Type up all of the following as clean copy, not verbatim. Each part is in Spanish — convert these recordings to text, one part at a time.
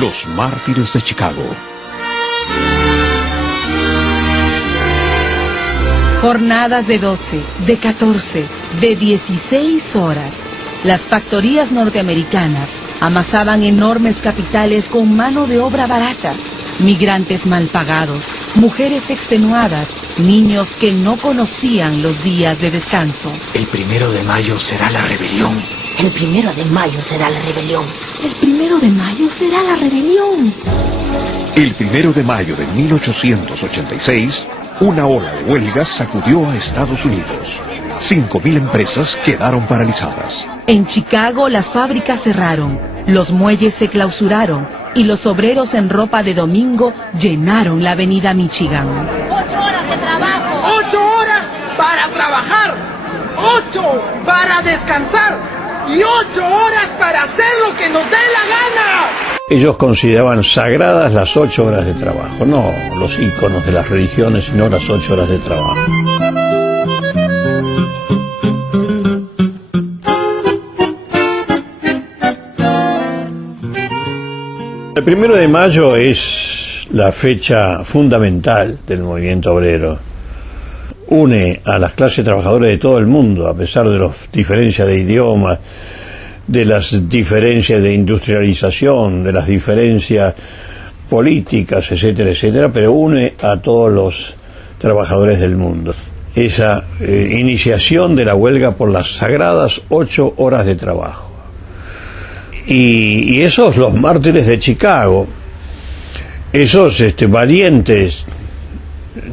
Los mártires de Chicago. Jornadas de 12, de 14, de 16 horas. Las factorías norteamericanas amasaban enormes capitales con mano de obra barata. Migrantes mal pagados, mujeres extenuadas, niños que no conocían los días de descanso. El 1 de mayo será la rebelión. El 1 de mayo será la rebelión. El 1 de mayo será la rebelión. El 1 de mayo de 1886, una ola de huelgas sacudió a Estados Unidos. 5.000 empresas quedaron paralizadas. En Chicago las fábricas cerraron, los muelles se clausuraron y los obreros en ropa de domingo llenaron la avenida Michigan. 8 horas de trabajo. 8 horas para trabajar. 8 para descansar. Y 8 horas para hacer lo que nos dé la gana. Ellos consideraban sagradas las 8 horas de trabajo, no los íconos de las religiones, sino las 8 horas de trabajo. El 1 de mayo es la fecha fundamental del movimiento obrero. Une a las clases trabajadoras de todo el mundo, a pesar de las diferencias de idiomas, de las diferencias de industrialización, de las diferencias políticas, etcétera, etcétera, pero une a todos los trabajadores del mundo. Esa iniciación de la huelga por las sagradas 8 horas de trabajo. Y esos, los mártires de Chicago, esos valientes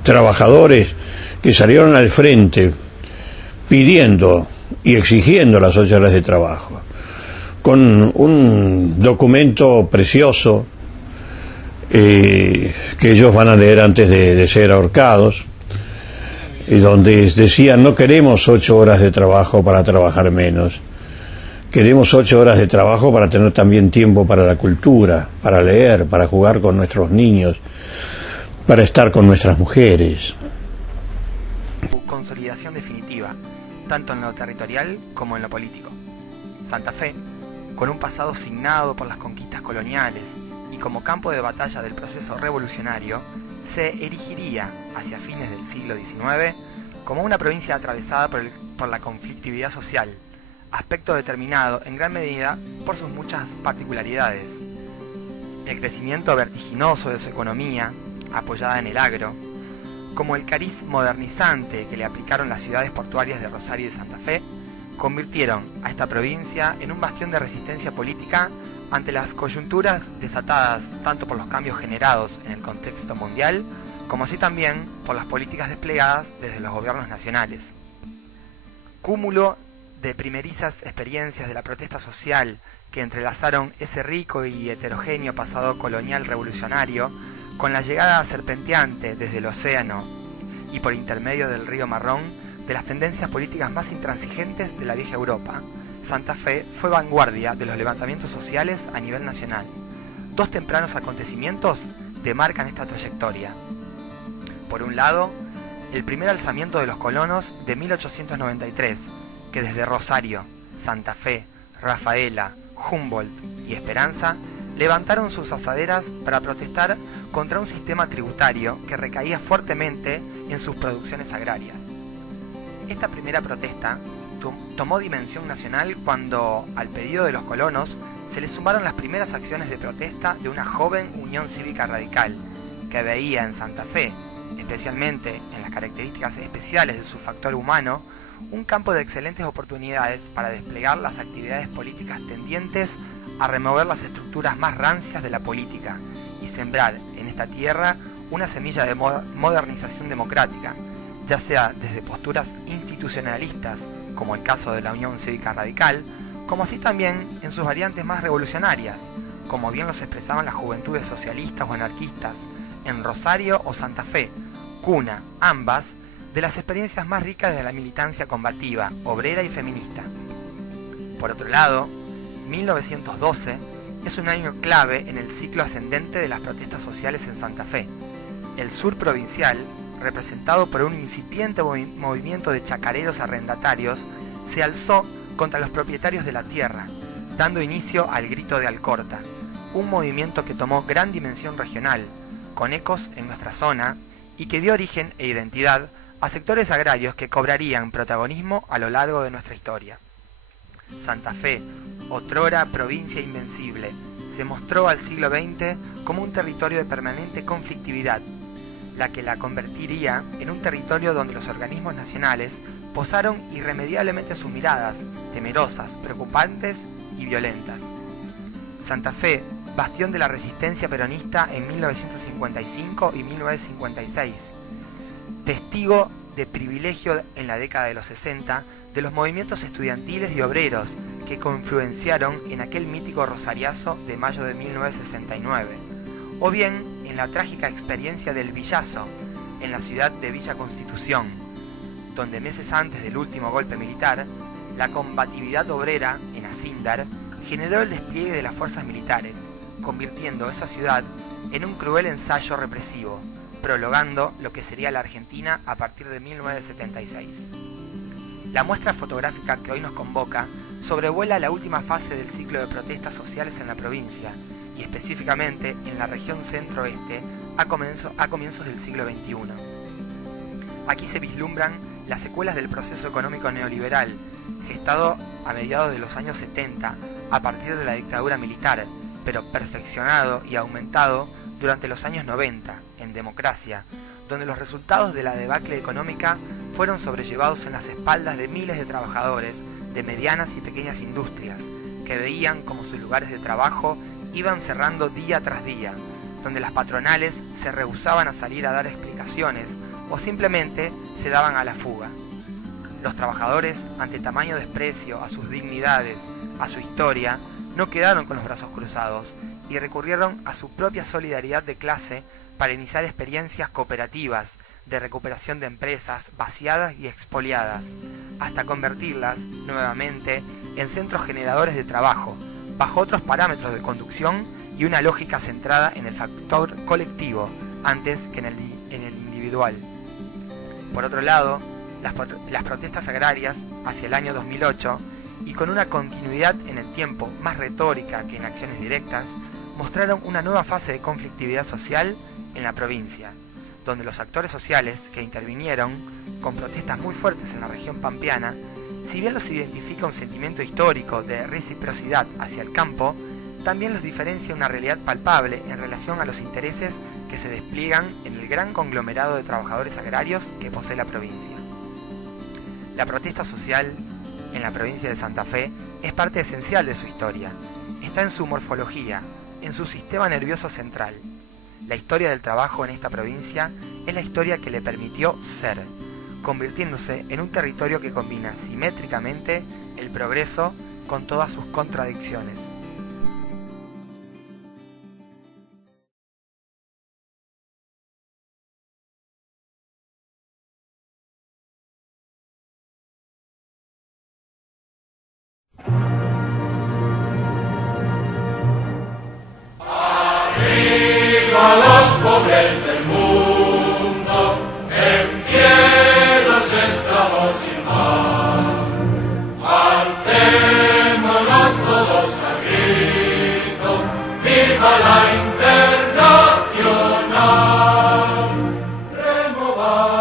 trabajadores que salieron al frente pidiendo y exigiendo las 8 horas de trabajo, con un documento precioso que ellos van a leer antes de ser ahorcados, donde decían: no queremos 8 horas de trabajo para trabajar menos, queremos 8 horas de trabajo para tener también tiempo para la cultura, para leer, para jugar con nuestros niños, para estar con nuestras mujeres. Consolidación definitiva, tanto en lo territorial como en lo político. Santa Fe, con un pasado signado por las conquistas coloniales y como campo de batalla del proceso revolucionario, se erigiría hacia fines del siglo XIX como una provincia atravesada por la conflictividad social, aspecto determinado en gran medida por sus muchas particularidades. El crecimiento vertiginoso de su economía, apoyada en el agro, como el cariz modernizante que le aplicaron las ciudades portuarias de Rosario y de Santa Fe, convirtieron a esta provincia en un bastión de resistencia política ante las coyunturas desatadas tanto por los cambios generados en el contexto mundial, como así también por las políticas desplegadas desde los gobiernos nacionales. Cúmulo de primerizas experiencias de la protesta social que entrelazaron ese rico y heterogéneo pasado colonial revolucionario con la llegada serpenteante desde el océano y por intermedio del río Marrón de las tendencias políticas más intransigentes de la vieja Europa, Santa Fe fue vanguardia de los levantamientos sociales a nivel nacional. 2 tempranos acontecimientos demarcan esta trayectoria. Por un lado, el primer alzamiento de los colonos de 1893, que desde Rosario, Santa Fe, Rafaela, Humboldt y Esperanza levantaron sus azaderas para protestar contra un sistema tributario que recaía fuertemente en sus producciones agrarias. Esta primera protesta tomó dimensión nacional cuando, al pedido de los colonos, se le sumaron las primeras acciones de protesta de una joven Unión Cívica Radical, que veía en Santa Fe, especialmente en las características especiales de su factor humano, un campo de excelentes oportunidades para desplegar las actividades políticas tendientes a remover las estructuras más rancias de la política y sembrar en esta tierra una semilla de modernización democrática, ya sea desde posturas institucionalistas, como el caso de la Unión Cívica Radical, como así también en sus variantes más revolucionarias, como bien los expresaban las juventudes socialistas o anarquistas en Rosario o Santa Fe, cuna, ambas, de las experiencias más ricas de la militancia combativa, obrera y feminista. Por otro lado, 1912 es un año clave en el ciclo ascendente de las protestas sociales en Santa Fe. El sur provincial, representado por un incipiente movimiento de chacareros arrendatarios, se alzó contra los propietarios de la tierra, dando inicio al grito de Alcorta, un movimiento que tomó gran dimensión regional, con ecos en nuestra zona, y que dio origen e identidad a sectores agrarios que cobrarían protagonismo a lo largo de nuestra historia. Santa Fe, otrora provincia invencible, se mostró al siglo XX como un territorio de permanente conflictividad, la que la convertiría en un territorio donde los organismos nacionales posaron irremediablemente sus miradas, temerosas, preocupantes y violentas. Santa Fe, bastión de la resistencia peronista en 1955 y 1956, testigo de privilegio en la década de los 60 de los movimientos estudiantiles y obreros que confluenciaron en aquel mítico rosariazo de mayo de 1969, o bien en la trágica experiencia del Villazo, en la ciudad de Villa Constitución, donde meses antes del último golpe militar, la combatividad obrera en Acíndar generó el despliegue de las fuerzas militares, convirtiendo esa ciudad en un cruel ensayo represivo, prolongando lo que sería la Argentina a partir de 1976. La muestra fotográfica que hoy nos convoca sobrevuela la última fase del ciclo de protestas sociales en la provincia, y específicamente en la región centro-oeste a comienzos del siglo XXI. Aquí se vislumbran las secuelas del proceso económico neoliberal, gestado a mediados de los años 70 a partir de la dictadura militar, pero perfeccionado y aumentado durante los años 90, en democracia, donde los resultados de la debacle económica fueron sobrellevados en las espaldas de miles de trabajadores de medianas y pequeñas industrias, que veían como sus lugares de trabajo iban cerrando día tras día, donde las patronales se rehusaban a salir a dar explicaciones o simplemente se daban a la fuga. Los trabajadores, ante tamaño desprecio a sus dignidades, a su historia, no quedaron con los brazos cruzados y recurrieron a su propia solidaridad de clase para iniciar experiencias cooperativas de recuperación de empresas vaciadas y expoliadas, hasta convertirlas nuevamente en centros generadores de trabajo, bajo otros parámetros de conducción y una lógica centrada en el factor colectivo antes que en el individual. Por otro lado, las protestas agrarias hacia el año 2008, y con una continuidad en el tiempo más retórica que en acciones directas, mostraron una nueva fase de conflictividad social en la provincia, donde los actores sociales que intervinieron, con protestas muy fuertes en la región pampeana, si bien los identifica un sentimiento histórico de reciprocidad hacia el campo, también los diferencia una realidad palpable en relación a los intereses que se despliegan en el gran conglomerado de trabajadores agrarios que posee la provincia. La protesta social en la provincia de Santa Fe es parte esencial de su historia, está en su morfología, en su sistema nervioso central. La historia del trabajo en esta provincia es la historia que le permitió ser, convirtiéndose en un territorio que combina simétricamente el progreso con todas sus contradicciones. Arriba los pobres del mundo, en pie los esclavos sin mar. Alcémonos todos al grito, viva la Internacional. Removamos